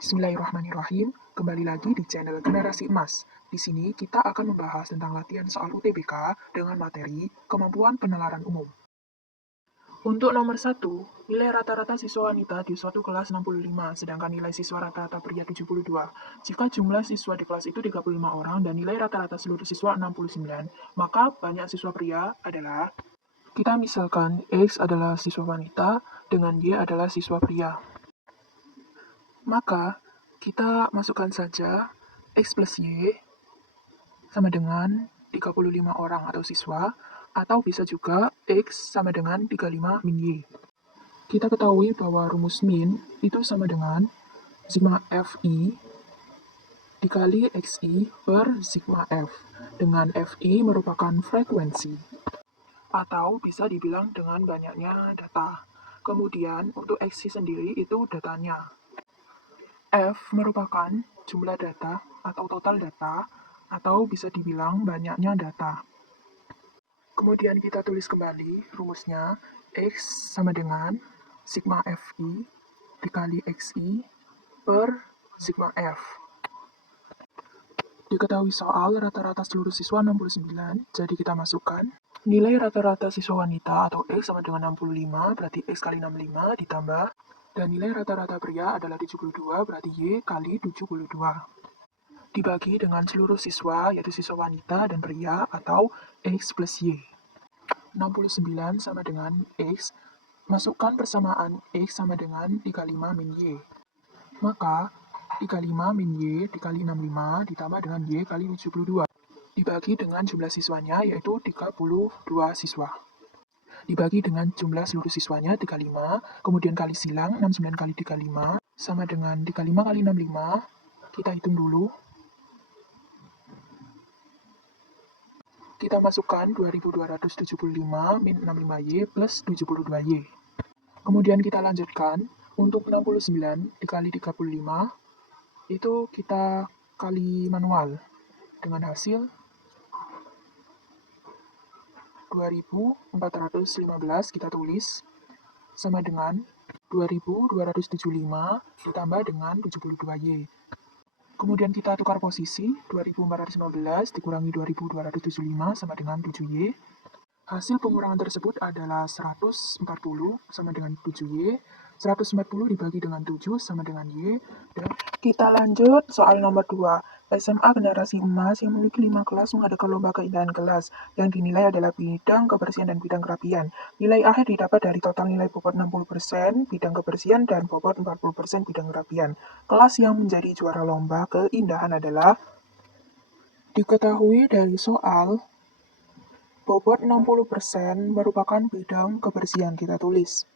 Bismillahirrahmanirrahim. Kembali lagi di channel Generasi Emas. Di sini kita akan membahas tentang latihan soal UTBK dengan materi kemampuan penalaran umum. Untuk nomor 1, nilai rata-rata siswa wanita di suatu kelas 65, sedangkan nilai siswa rata-rata pria 72. Jika jumlah siswa di kelas itu 35 orang dan nilai rata-rata seluruh siswa 69, maka banyak siswa pria adalah, kita misalkan X adalah siswa wanita dengan Y adalah siswa pria. Maka, kita masukkan saja X plus Y sama dengan 35 orang atau siswa, atau bisa juga X sama dengan 35 min Y. Kita ketahui bahwa rumus min itu sama dengan sigma Fi dikali Xi per sigma F, dengan Fi merupakan frekuensi, atau bisa dibilang dengan banyaknya data. Kemudian untuk Xi sendiri itu datanya. F merupakan jumlah data atau total data, atau bisa dibilang banyaknya data. Kemudian kita tulis kembali rumusnya, X sama dengan sigma Fi dikali Xi per sigma F. Diketahui soal rata-rata seluruh siswa 69, jadi kita masukkan nilai rata-rata siswa wanita atau X sama dengan 65, berarti X kali 65 ditambah, dan nilai rata-rata pria adalah 72, berarti Y kali 72. Dibagi dengan seluruh siswa, yaitu siswa wanita dan pria, atau X plus Y. 69 sama dengan X, masukkan persamaan X sama dengan 35 min Y. Maka, 35 min Y dikali 65 ditambah dengan Y kali 72. Dibagi dengan jumlah siswanya, yaitu 32 siswa. Dibagi dengan jumlah seluruh siswanya 35, kemudian kali silang 69 kali 35 sama dengan 35 kali 65. Kita hitung dulu. Kita masukkan 2275 min 65Y plus 72Y. Kemudian kita lanjutkan, untuk 69 dikali 35, itu kita kali manual dengan hasil 2415 kita tulis sama dengan 2275 ditambah dengan 72Y. Kemudian kita tukar posisi, 2415 dikurangi 2275 sama dengan 7Y. Hasil pengurangan tersebut adalah 140 sama dengan 7Y. 140 dibagi dengan 7 sama dengan Y. Dan kita lanjut soal nomor 2. SMA Generasi Emas yang memiliki 5 kelas mengadakan lomba keindahan kelas yang dinilai adalah bidang kebersihan dan bidang kerapian. Nilai akhir didapat dari total nilai bobot 60% bidang kebersihan dan bobot 40% bidang kerapian. Kelas yang menjadi juara lomba keindahan adalah, diketahui dari soal, bobot 60% merupakan bidang kebersihan, kita tulis.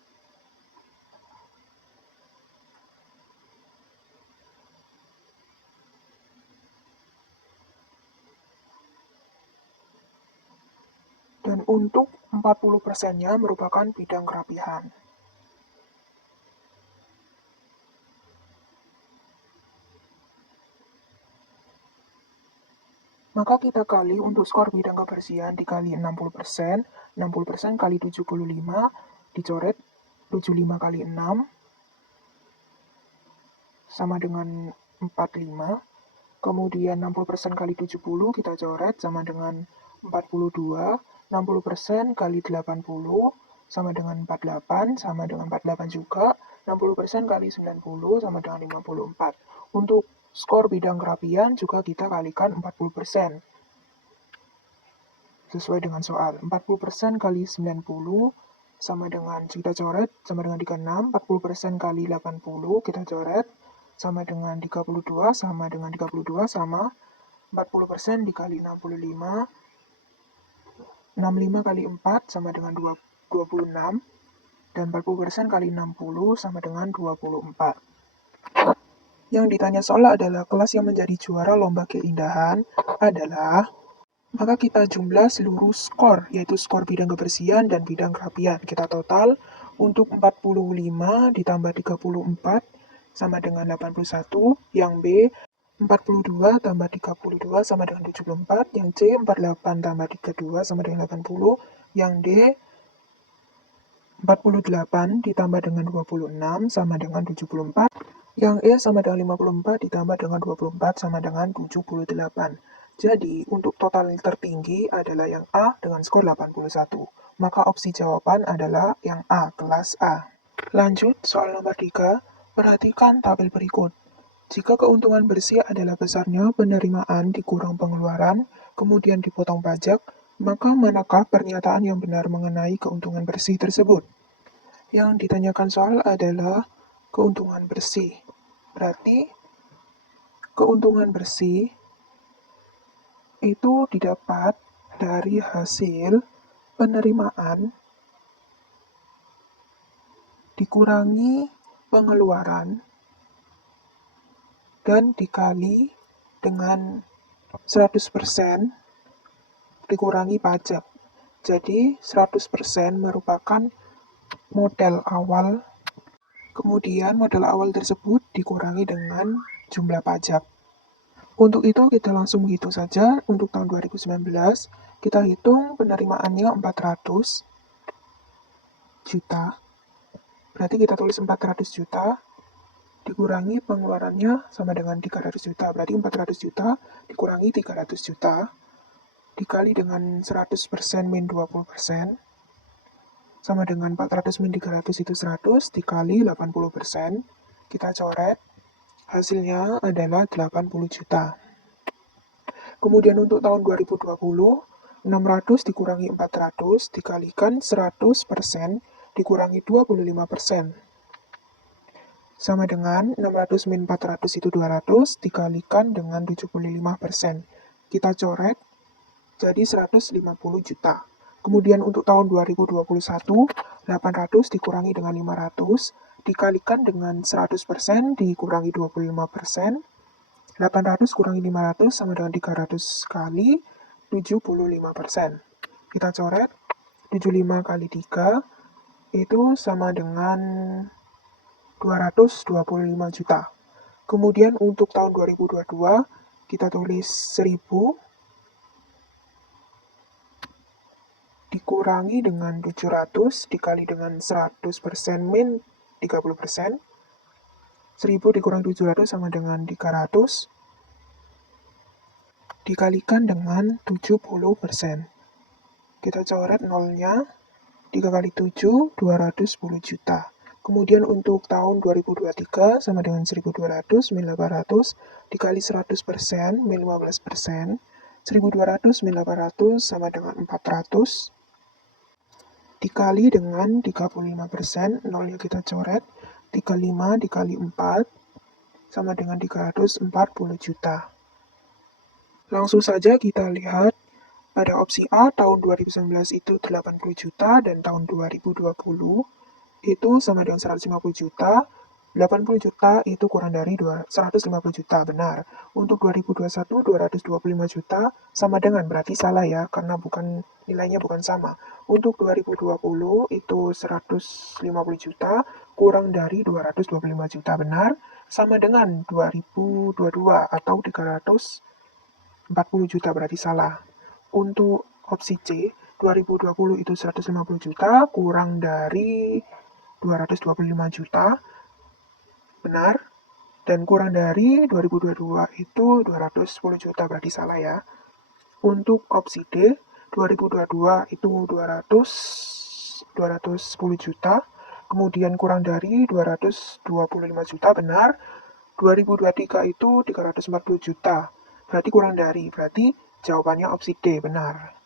Dan untuk 40%-nya merupakan bidang kerapihan. Maka kita kali untuk skor bidang kebersihan dikali 60%, 60% kali 75, dicoret 75 kali 6, sama dengan 45. Kemudian 60% kali 70 kita coret sama dengan 42. 60% kali 80 sama dengan 48, sama dengan 48 juga. 60% kali 90 sama dengan 54. Untuk skor bidang kerapian juga kita kalikan 40%. Sesuai dengan soal. 40% kali 90 sama dengan, kita coret, sama dengan 36. 40% kali 80 kita coret, sama dengan 32, sama dengan 32, sama 40% dikali 65. 65 kali 4 sama dengan 26, dan 40% kali 60 sama dengan 24. Yang ditanya soal adalah kelas yang menjadi juara lomba keindahan adalah, maka kita jumlah seluruh skor, yaitu skor bidang kebersihan dan bidang kerapian. Kita total untuk 45 ditambah 34 sama dengan 81, yang B 42 tambah 32 sama dengan 74, yang C 48 tambah 32 sama dengan 80, yang D 48 ditambah dengan 26 sama dengan 74, Yang E sama dengan 54 ditambah dengan 24 sama dengan 78. Jadi, untuk total tertinggi adalah yang A dengan skor 81. Maka opsi jawaban adalah yang A, kelas A. Lanjut, soal nomor 3. Perhatikan tabel berikut. Jika keuntungan bersih adalah besarnya penerimaan dikurang pengeluaran, kemudian dipotong pajak, maka manakah pernyataan yang benar mengenai keuntungan bersih tersebut? Yang ditanyakan soal adalah keuntungan bersih. Berarti keuntungan bersih itu didapat dari hasil penerimaan dikurangi pengeluaran dan dikali dengan 100% dikurangi pajak. Jadi 100% merupakan modal awal, kemudian modal awal tersebut dikurangi dengan jumlah pajak. Untuk itu kita langsung hitung saja. Untuk tahun 2019 kita hitung penerimaannya 400 juta. Berarti kita tulis 400 juta dikurangi pengeluarannya sama dengan 300 juta. Berarti 400 juta dikurangi 300 juta dikali dengan 100% min 20% sama dengan 400 min 300 itu 100 dikali 80%. Kita coret, hasilnya adalah 80 juta. Kemudian untuk tahun 2020, 600 dikurangi 400 dikalikan 100% dikurangi 25%. Sama dengan 600 min 400 itu 200 dikalikan dengan 75%. Kita coret, jadi 150 juta. Kemudian untuk tahun 2021, 800 dikurangi dengan 500 dikalikan dengan 100% dikurangi 25%. 800 kurangi 500 sama dengan 300 kali 75%. Kita coret, 75 kali 3 itu sama dengan 225 juta. Kemudian untuk tahun 2022, kita tulis 1000 dikurangi dengan 700 dikali dengan 100% min 30%. 1000 dikurangi 700 sama dengan 300 dikalikan dengan 70%. Kita coret nolnya, 3 kali 7, 210 juta. Kemudian untuk tahun 2023 sama dengan 1200 min 800 dikali 100% min 15%. 1200 min 800 sama dengan 400 dikali dengan 35%, nolnya kita coret, 35 dikali 4 sama dengan 340 juta. Langsung saja kita lihat pada opsi A tahun 2019 itu 80 juta dan tahun 2020 itu sama dengan 150 juta. 80 juta itu kurang dari 150 juta, benar. Untuk 2021 225 juta sama dengan, berarti salah ya, karena nilainya bukan sama. Untuk 2020 itu 150 juta kurang dari 225 juta, benar. Sama dengan 2022 atau 340 juta, berarti salah. Untuk opsi C, 2020 itu 150 juta kurang dari 225 juta, benar. Dan kurang dari 2022 itu 210 juta, berarti salah ya. Untuk opsi D, 2022 itu 210 juta, kemudian kurang dari 225 juta, benar. 2023 itu 340 juta, berarti kurang dari, berarti jawabannya opsi D, benar.